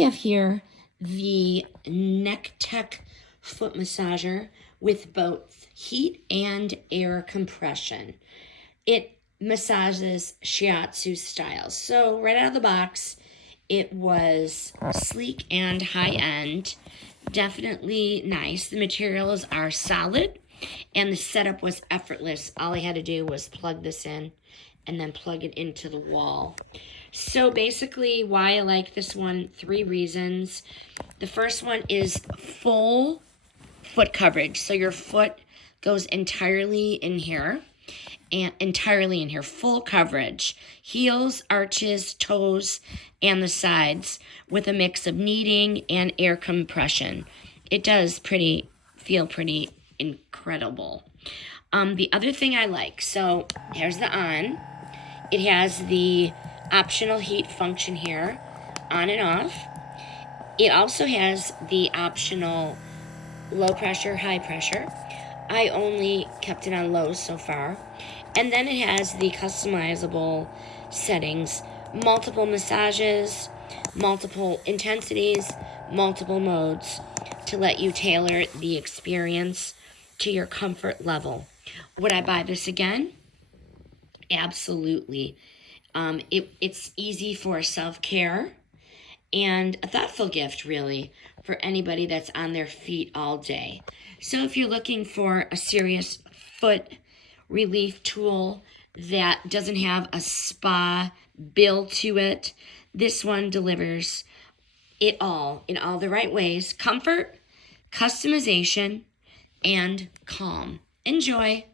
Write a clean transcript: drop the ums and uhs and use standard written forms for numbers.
have here the Nekteck foot massager with both heat and air compression. It massages Shiatsu style. So right out of the box, it was sleek and high-end. Definitely nice. The materials are solid, and the setup was effortless. All I had to do was plug this in and then plug it into the wall. So basically, why I like this one, 3 reasons. The first one is full foot coverage. So your foot goes entirely in here. Full coverage. Heels, arches, toes, and the sides with a mix of kneading and air compression. It does feel pretty incredible. The other thing I like, so here's the on. It has the optional heat function here, on and off. It also has the optional low pressure, high pressure. I only kept it on low so far. And then it has the customizable settings, multiple massages, multiple intensities, multiple modes to let you tailor the experience to your comfort level. Would I buy this again? Absolutely. It's easy for self-care and a thoughtful gift, really, for anybody that's on their feet all day. So if you're looking for a serious foot relief tool that doesn't have a spa bill to it, this one delivers it all in all the right ways: comfort, customization, and calm. Enjoy.